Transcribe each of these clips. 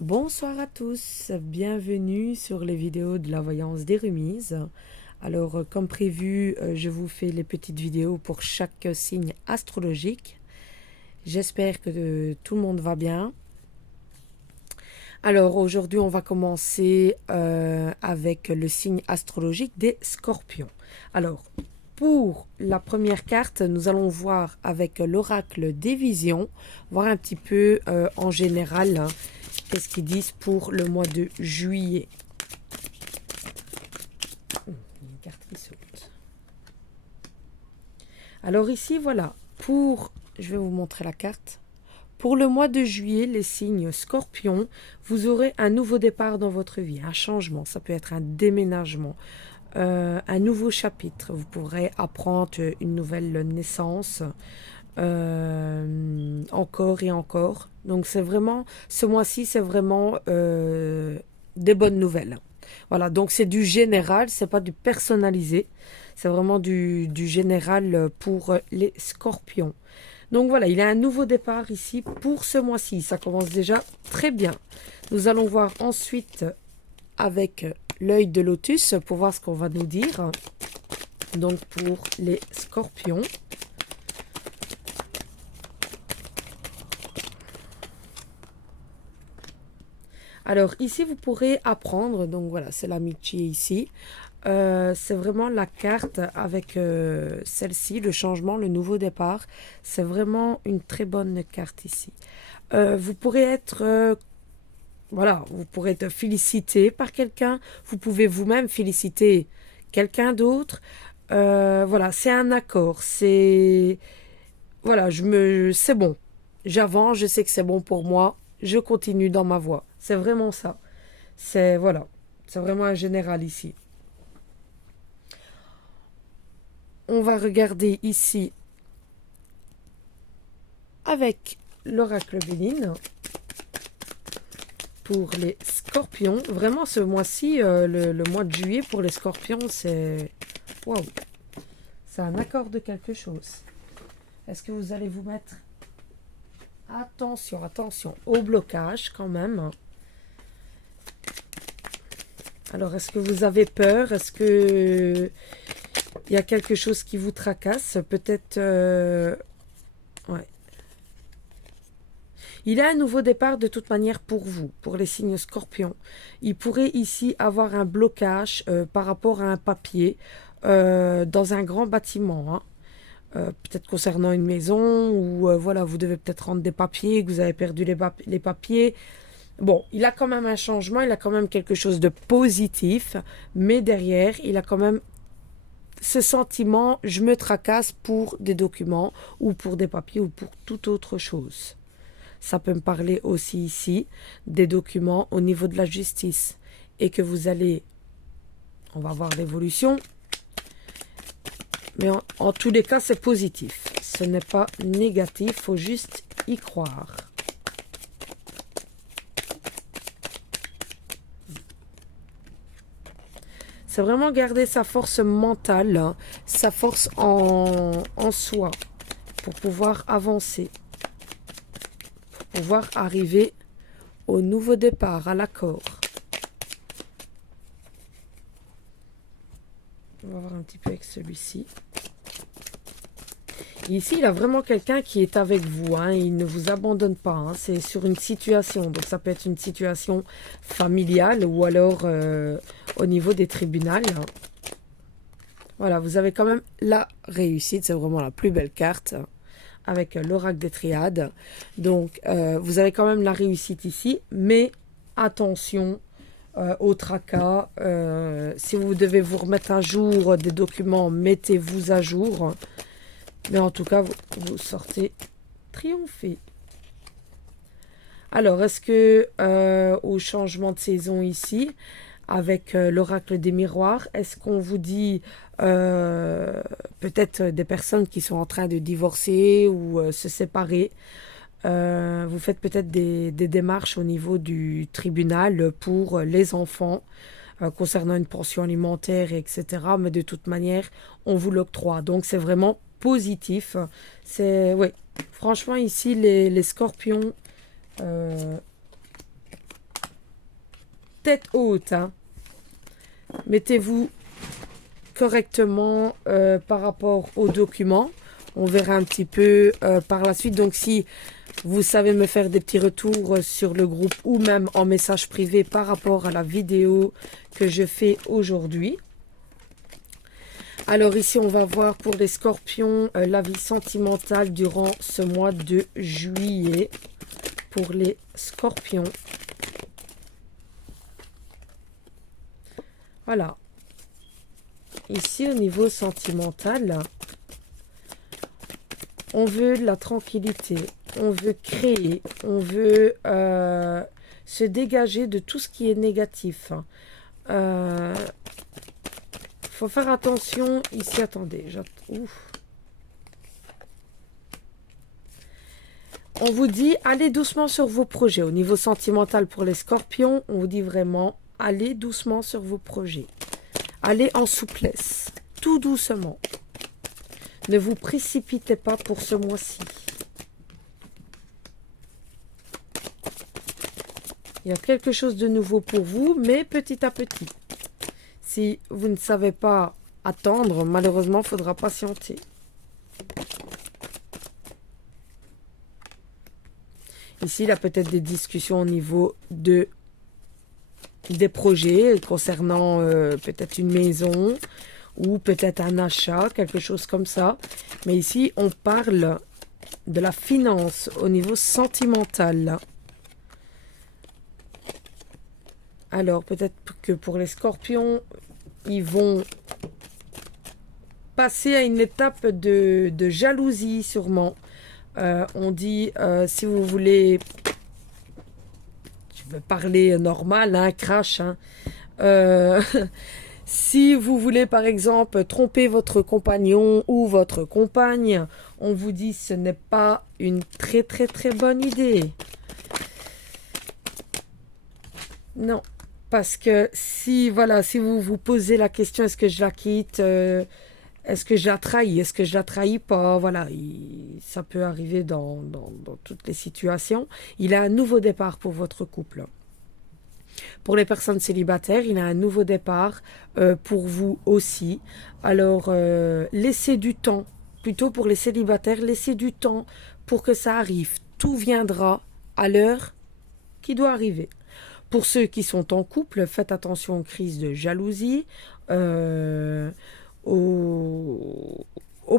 Bonsoir à tous, bienvenue sur les vidéos de la voyance des remises. Alors, comme prévu, je vous fais les petites vidéos pour chaque signe astrologique. J'espère que tout le monde va bien. Alors, aujourd'hui, on va commencer avec le signe astrologique des Scorpions. Alors, pour la première carte, nous allons voir avec l'oracle des visions, voir un petit peu en général qu'est-ce qu'ils disent pour le mois de juillet. Il y a une carte qui saute. Alors ici, voilà, je vais vous montrer la carte. Pour le mois de juillet, les signes Scorpions, vous aurez un nouveau départ dans votre vie, un changement. Ça peut être un déménagement, un nouveau chapitre. Vous pourrez apprendre une nouvelle naissance, encore et encore. Donc c'est vraiment, ce mois-ci, c'est vraiment des bonnes nouvelles. Voilà, donc c'est du général, c'est pas du personnalisé. C'est vraiment du général pour les Scorpions. Donc voilà, il y a un nouveau départ ici pour ce mois-ci. Ça commence déjà très bien. Nous allons voir ensuite avec l'œil de lotus pour voir ce qu'on va nous dire. Donc pour les Scorpions. Alors ici, vous pourrez apprendre, donc voilà, c'est l'amitié ici. C'est vraiment la carte avec celle-ci, le changement, le nouveau départ. C'est vraiment une très bonne carte ici. Vous pourrez être, voilà, vous pourrez être félicité par quelqu'un. Vous pouvez vous-même féliciter quelqu'un d'autre. Voilà, c'est un accord. Voilà, c'est bon. J'avance, je sais que c'est bon pour moi. Je continue dans ma voie. C'est vraiment ça. Voilà, c'est vraiment un général ici. On va regarder ici avec l'oracle Béline pour les Scorpions. Vraiment, ce mois-ci, le mois de juillet pour les Scorpions, c'est waouh, c'est un accord de quelque chose. Est-ce que vous allez vous mettre attention, attention au blocage quand même. Alors, est-ce que vous avez peur? Est-ce que il y a quelque chose qui vous tracasse? Peut-être... ouais. Il y a un nouveau départ de toute manière pour vous, pour les signes Scorpions. Il pourrait ici avoir un blocage par rapport à un papier dans un grand bâtiment. Hein. Peut-être concernant une maison ou voilà, vous devez peut-être rendre des papiers, que vous avez perdu les papiers. Bon, il a quand même un changement, il a quand même quelque chose de positif, mais derrière, il a quand même ce sentiment, je me tracasse pour des documents ou pour des papiers ou pour toute autre chose. Ça peut me parler aussi ici des documents au niveau de la justice et que vous allez, on va voir l'évolution, mais en tous les cas, c'est positif. Ce n'est pas négatif, il faut juste y croire. C'est vraiment garder sa force mentale, hein, sa force en soi, pour pouvoir avancer, pour pouvoir arriver au nouveau départ, à l'accord. On va voir un petit peu avec celui-ci. Ici, il a vraiment quelqu'un qui est avec vous. Hein, il ne vous abandonne pas. Hein, c'est sur une situation. Donc, ça peut être une situation familiale ou alors au niveau des tribunaux. Hein. Voilà, vous avez quand même la réussite. C'est vraiment la plus belle carte avec l'oracle des triades. Donc, vous avez quand même la réussite ici. Mais attention au tracas. Si vous devez vous remettre à jour des documents, mettez-vous à jour. Mais en tout cas, vous sortez triomphé. Alors, est-ce que au changement de saison ici, avec l'oracle des miroirs, est-ce qu'on vous dit peut-être des personnes qui sont en train de divorcer ou se séparer, vous faites peut-être des démarches au niveau du tribunal pour les enfants concernant une pension alimentaire, etc. Mais de toute manière, on vous l'octroie. Donc, c'est vraiment positif. C'est, oui, franchement, ici, les scorpions, tête haute, hein. Mettez-vous correctement par rapport aux documents. On verra un petit peu par la suite. Donc si vous savez me faire des petits retours sur le groupe ou même en message privé par rapport à la vidéo que je fais aujourd'hui. Alors ici, on va voir pour les scorpions la vie sentimentale durant ce mois de juillet. Pour les scorpions. Voilà. Ici, au niveau sentimental, on veut de la tranquillité, on veut créer, on veut se dégager de tout ce qui est négatif. Faut faire attention ici. Attendez, ouf. On vous dit, allez doucement sur vos projets. Au niveau sentimental pour les scorpions, on vous dit vraiment, allez doucement sur vos projets. Allez en souplesse, tout doucement. Ne vous précipitez pas pour ce mois-ci. Il y a quelque chose de nouveau pour vous, mais petit à petit. Si vous ne savez pas attendre, malheureusement, il faudra patienter. Ici, il y a peut-être des discussions au niveau des projets concernant peut-être une maison ou peut-être un achat, quelque chose comme ça. Mais ici, on parle de la finance au niveau sentimental. Alors, peut-être que pour les scorpions, ils vont passer à une étape de jalousie, sûrement. On dit, si vous voulez, je vais parler normal, hein, crash, hein. Si vous voulez, par exemple, tromper votre compagnon ou votre compagne, on vous dit ce n'est pas une très très très bonne idée. Non, parce que si, voilà, si vous vous posez la question, est-ce que je la quitte, est-ce que je la trahis, est-ce que je la trahis pas, voilà, ça peut arriver dans toutes les situations. Il a un nouveau départ pour votre couple. Pour les personnes célibataires, il a un nouveau départ pour vous aussi. Alors, laissez du temps, plutôt pour les célibataires, laissez du temps pour que ça arrive. Tout viendra à l'heure qui doit arriver. Pour ceux qui sont en couple, faites attention aux crises de jalousie, au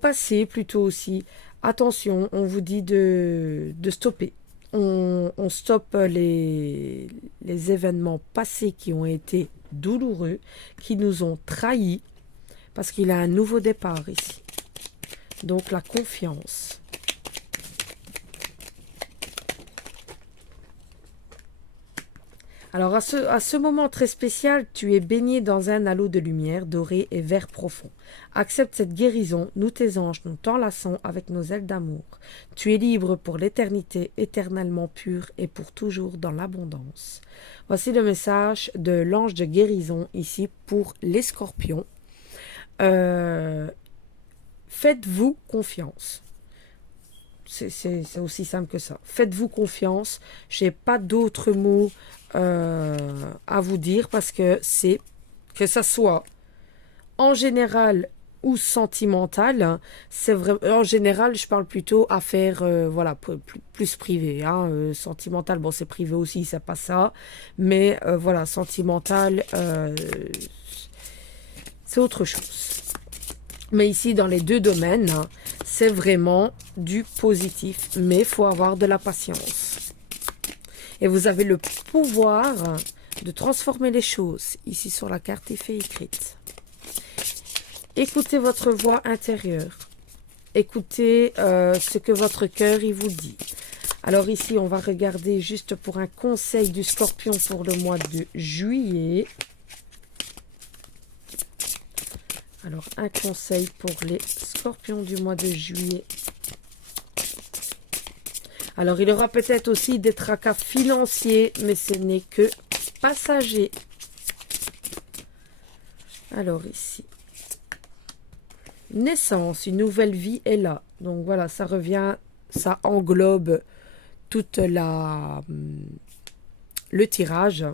passé plutôt aussi. Attention, on vous dit de stopper. On stoppe les événements passés qui ont été douloureux, qui nous ont trahis, parce qu'il a un nouveau départ ici. Donc la confiance. Alors à ce moment très spécial, tu es baigné dans un halo de lumière doré et vert profond. Accepte cette guérison, nous tes anges, nous t'enlaçons avec nos ailes d'amour. Tu es libre pour l'éternité, éternellement pure et pour toujours dans l'abondance. Voici le message de l'ange de guérison ici pour les scorpions. Faites-vous confiance. C'est aussi simple que ça. Faites-vous confiance. Je n'ai pas d'autres mots à vous dire parce que c'est que ça soit en général ou sentimental, c'est vrai. En général, je parle plutôt affaires voilà plus privées. Hein, sentimental, bon c'est privé aussi, c'est pas ça. Mais voilà, sentimental, c'est autre chose. Mais ici, dans les deux domaines, c'est vraiment du positif. Mais il faut avoir de la patience. Et vous avez le pouvoir de transformer les choses. Ici, sur la carte, il fait écrite. Écoutez votre voix intérieure. Écoutez ce que votre cœur il vous dit. Alors ici, on va regarder juste pour un conseil du scorpion pour le mois de juillet. Alors, un conseil pour les scorpions du mois de juillet. Alors, il y aura peut-être aussi des tracas financiers, mais ce n'est que passager. Alors, ici. Naissance, une nouvelle vie est là. Donc, voilà, ça revient, ça englobe toute le tirage.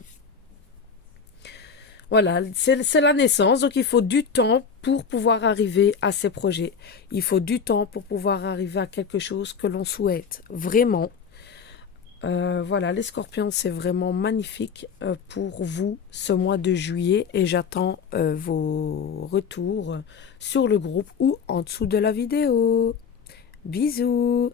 Voilà, c'est la naissance, donc il faut du temps pour pouvoir arriver à ces projets. Il faut du temps pour pouvoir arriver à quelque chose que l'on souhaite, vraiment. Voilà, les scorpions, c'est vraiment magnifique pour vous ce mois de juillet et j'attends vos retours sur le groupe ou en dessous de la vidéo. Bisous!